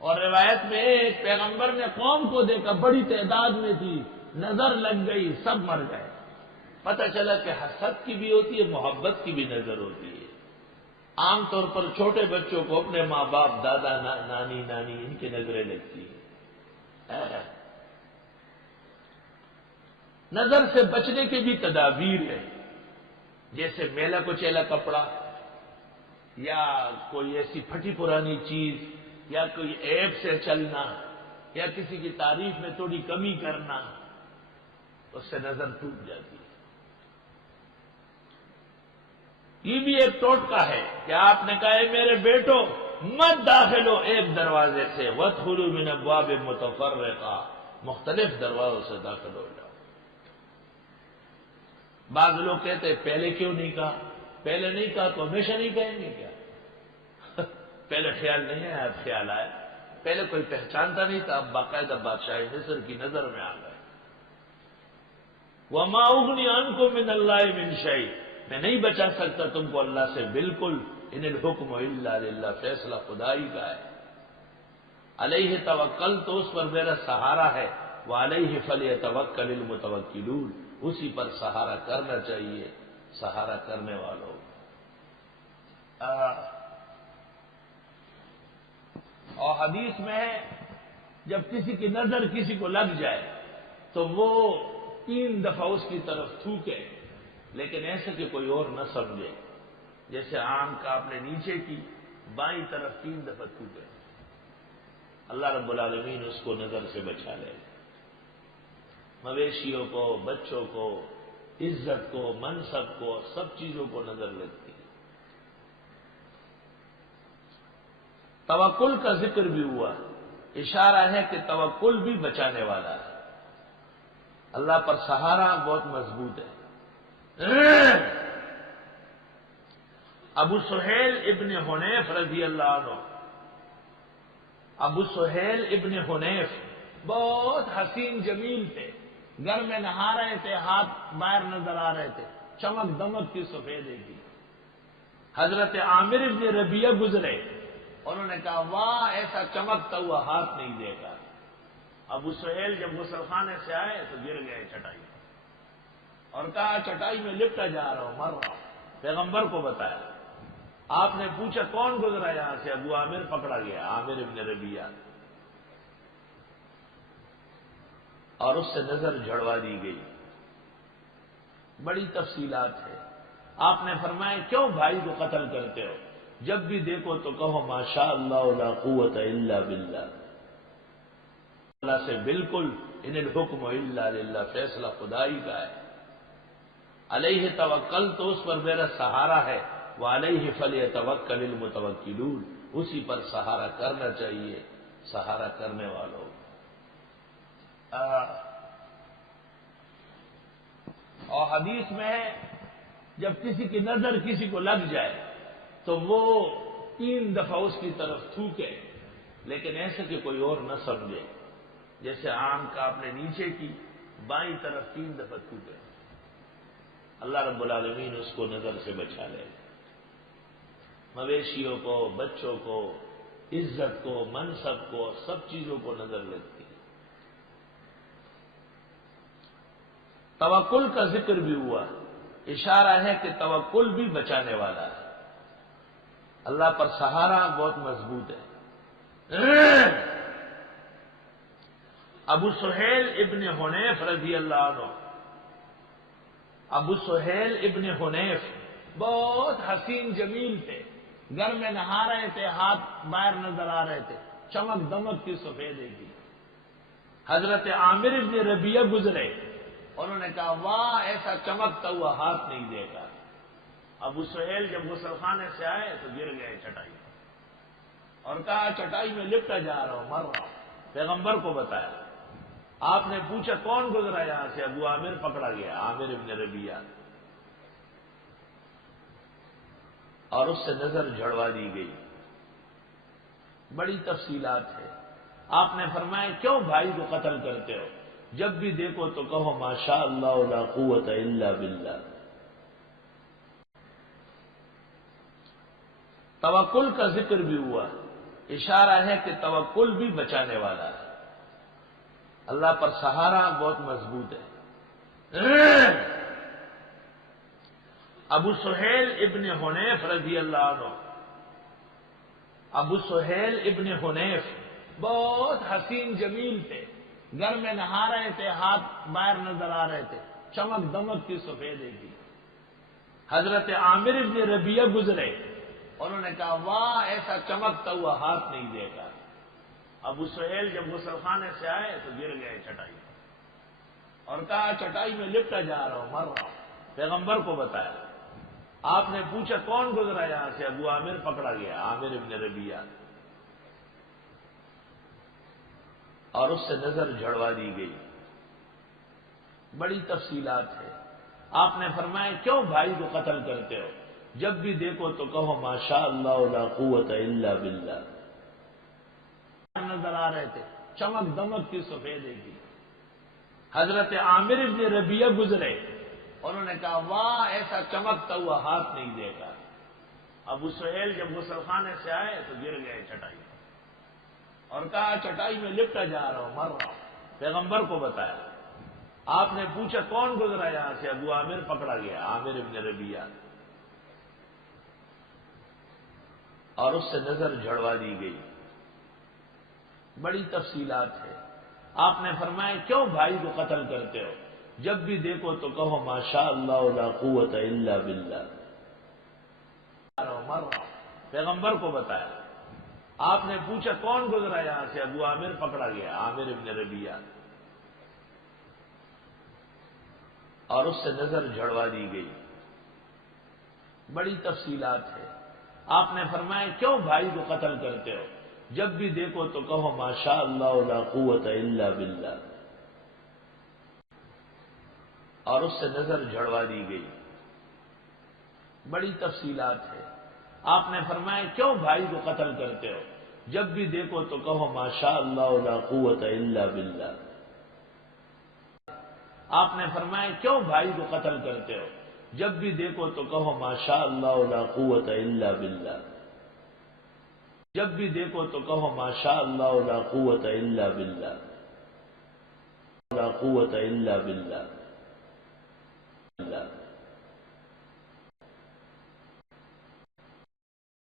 اور روایت میں ایک پیغمبر نے قوم کو دیکھا، بڑی تعداد میں تھی، نظر لگ گئی، سب مر گئے۔ پتہ چلا کہ حسد کی بھی ہوتی ہے، محبت کی بھی نظر ہوتی ہے۔ عام طور پر چھوٹے بچوں کو اپنے ماں باپ، دادا، نانی ان کی نظریں لگتی ہیں۔ نظر سے بچنے کی بھی تدابیر ہے، جیسے میلا کچیلا کپڑا یا کوئی ایسی پھٹی پرانی چیز یا کوئی عیب سے چلنا یا کسی کی تعریف میں تھوڑی کمی کرنا، اس سے نظر ٹوٹ جاتی ہے۔ یہ بھی ایک ٹوٹکا ہے کہ آپ نے کہا ہے میرے بیٹو مت داخل ہو ایک دروازے سے، وادخلوا من ابواب متفرقہ، مختلف دروازوں سے داخل ہو جاؤ۔ بعض لوگ کہتے ہیں پہلے کیوں نہیں کہا؟ پہلے نہیں کہا تو ہمیشہ نہیں کہیں گے کیا؟ پہلے خیال نہیں آیا، اب خیال آیا۔ پہلے کوئی پہچانتا نہیں تھا، اب باقاعدہ بادشاہ مصر کی نظر میں آ گئے۔ وَمَا أُغْنِي عَنْكُم مِّنَ اللَّهِ مِن شَيْءٍ، میں نہیں بچا سکتا تم کو اللہ سے بالکل، ان الحکم الا للہ، فیصلہ خدا ہی کا ہے۔ علیہ توکل، تو اس پر میرا سہارا ہے، وعلیہ فلیتوکل المتوکلون، اسی پر سہارا کرنا چاہیے سہارا کرنے والوں۔ اور حدیث میں ہے جب کسی کی نظر کسی کو لگ جائے تو وہ 3 دفعہ اس کی طرف تھوکے، لیکن ایسے کہ کوئی اور نہ سمجھے، جیسے آم کا آپ نے نیچے کی بائیں طرف 3 دفعہ تھوکے، اللہ رب العالمین اس کو نظر سے بچا لے۔ مویشیوں کو، بچوں کو، عزت کو، منصب کو، سب چیزوں کو نظر لگتی ہے۔ توکل کا ذکر بھی ہوا، اشارہ ہے کہ توکل بھی بچانے والا ہے، اللہ پر سہارا بہت مضبوط ہے۔ ابو سہیل ابن حنیف رضی اللہ عنہ، ابو سہیل ابن حنیف بہت حسین جمیل تھے، گھر میں نہا رہے تھے، ہاتھ باہر نظر آ رہے تھے، چمک دمک کی سفیدے کی۔ حضرت عامر ابن ربیعہ گزرے، انہوں نے کہا واہ ایسا چمکتا ہوا ہاتھ نہیں دیکھا۔ ابو سہیل جب غسل خانے سے آئے تو گر گئے چٹائی پر اور کہا چٹائی میں لپٹا جا رہا ہوں، مر رہا ہوں۔ پیغمبر کو بتایا، آپ نے پوچھا کون گزرا یہاں سے؟ ابو عامر پکڑا گیا، عامر ابن ربیعہ، اور اس سے نظر جھڑوا دی گئی۔ بڑی تفصیلات ہے۔ آپ نے فرمایا کیوں بھائی کو قتل کرتے ہو؟ جب بھی دیکھو تو کہو ماشاء اللہ لا قوت الا باللہ، اللہ سے بالکل، ان الحکم الا للہ، فیصلہ خدا ہی کا ہے۔ علیہ توکل، تو اس پر میرا سہارا ہے، وعلیہ فلیتوکل المتوکلون، اسی پر سہارا کرنا چاہیے سہارا کرنے والوں۔ اور حدیث میں ہے جب کسی کی نظر کسی کو لگ جائے تو وہ 3 دفعہ اس کی طرف تھوکے، لیکن ایسے کہ کوئی اور نہ سمجھے، جیسے آم کا آپ نے نیچے کی بائیں طرف 3 دفعہ تھوکے، اللہ رب العالمین اس کو نظر سے بچا لے۔ مویشیوں کو، بچوں کو، عزت کو، منصب کو، سب چیزوں کو نظر لگتی ہے۔ توکل کا ذکر بھی ہوا، اشارہ ہے کہ توکل بھی بچانے والا ہے، اللہ پر سہارا بہت مضبوط ہے۔ ابو سہیل ابن حنیف رضی اللہ عنہ، ابو سہیل ابن حنیف بہت حسین جمیل تھے، گھر میں نہا رہے تھے، ہاتھ باہر نظر آ رہے تھے، چمک دمک کی سفیدے کی۔ حضرت عامر ابن ربیعہ گزرے، انہوں نے کہا واہ ایسا چمکتا ہوا ہاتھ نہیں دیکھا۔ ابو سہیل جب غسل خانے سے آئے تو گر گئے چٹائی پر اور کہا چٹائی میں لپٹا جا رہا ہوں، مر رہا ہوں۔ پیغمبر کو بتایا، آپ نے پوچھا کون گزرا یہاں سے؟ ابو عامر پکڑا گیا، عامر ابن ربیعہ، اور اس سے نظر جھڑوا دی گئی۔ بڑی تفصیلات ہے۔ آپ نے فرمایا کیوں بھائی کو قتل کرتے ہو؟ جب بھی دیکھو تو کہو ماشاء اللہ لا قوت الا باللہ۔ توکل کا ذکر بھی ہوا، اشارہ ہے کہ توکل بھی بچانے والا ہے، اللہ پر سہارا بہت مضبوط ہے۔ ابو سہیل ابن حنیف رضی اللہ عنہ، ابو سہیل ابن حنیف بہت حسین جمیل تھے، گھر میں نہا رہے تھے، ہاتھ باہر نظر آ رہے تھے، چمک دمک کی سفیدی تھی۔ حضرت عامر ابن ربیعہ گزرے، انہوں نے کہا واہ ایسا چمکتا ہوا ہاتھ نہیں دیکھا۔ ابو سہیل جب غسل خانے سے آئے تو گر گئے چٹائی اور کہا چٹائی میں لپٹا جا رہا ہوں، مر رہا ہوں۔ پیغمبر کو بتایا، آپ نے پوچھا کون گزرا یہاں سے؟ ابو عامر پکڑا گیا، عامر ابن ربیعہ، اور اس سے نظر جھڑوا دی گئی۔ بڑی تفصیلات ہے۔ آپ نے فرمایا کیوں بھائی کو قتل کرتے ہو؟ جب بھی دیکھو تو کہو ماشاء اللہ لا قوت الا باللہ۔ نظر آ رہے تھے، چمک دمک کی سفیدی تھی۔ حضرت عامر ابن ربیعہ گزرے، انہوں نے کہا واہ ایسا چمکتا ہوا ہاتھ نہیں دیکھا۔ ابو سہیل جب غسل خانے سے آئے تو گر گئے چٹائی اور کہا چٹائی میں لپٹا جا رہا ہوں، مر رہا ہوں۔ پیغمبر کو بتایا، آپ نے پوچھا کون گزرا یہاں سے؟ ابو عامر پکڑا گیا، عامر ابن ربیعہ، اور اس سے نظر جھڑوا دی گئی۔ بڑی تفصیلات ہے۔ آپ نے فرمایا کیوں بھائی کو قتل کرتے ہو؟ جب بھی دیکھو تو کہو ماشاء اللہ لا قوت الا باللہ۔ مر رہا ہوں۔ پیغمبر کو بتایا، آپ نے پوچھا کون گزرا یہاں سے؟ ابو عامر پکڑا گیا، عامر ابن ربیعہ، اور اس سے نظر جھڑوا دی گئی۔ بڑی تفصیلات ہے۔ آپ نے فرمایا کیوں بھائی کو قتل کرتے ہو؟ جب بھی دیکھو تو کہو ماشاء اللہ لا قوت الا باللہ، اور اس سے نظر جھڑوا دی گئی۔ بڑی تفصیلات ہے۔ آپ نے فرمایا کیوں بھائی کو قتل کرتے ہو؟ جب بھی دیکھو تو کہو ماشاء اللہ لا قوت الا باللہ۔ آپ نے فرمایا کیوں بھائی کو قتل کرتے ہو؟ جب بھی دیکھو تو کہو ماشاء اللہ لا قوت الا باللہ۔ جب بھی دیکھو تو کہو ماشاء اللہ لا قوت الا باللہ، لا قوت الا باللہ۔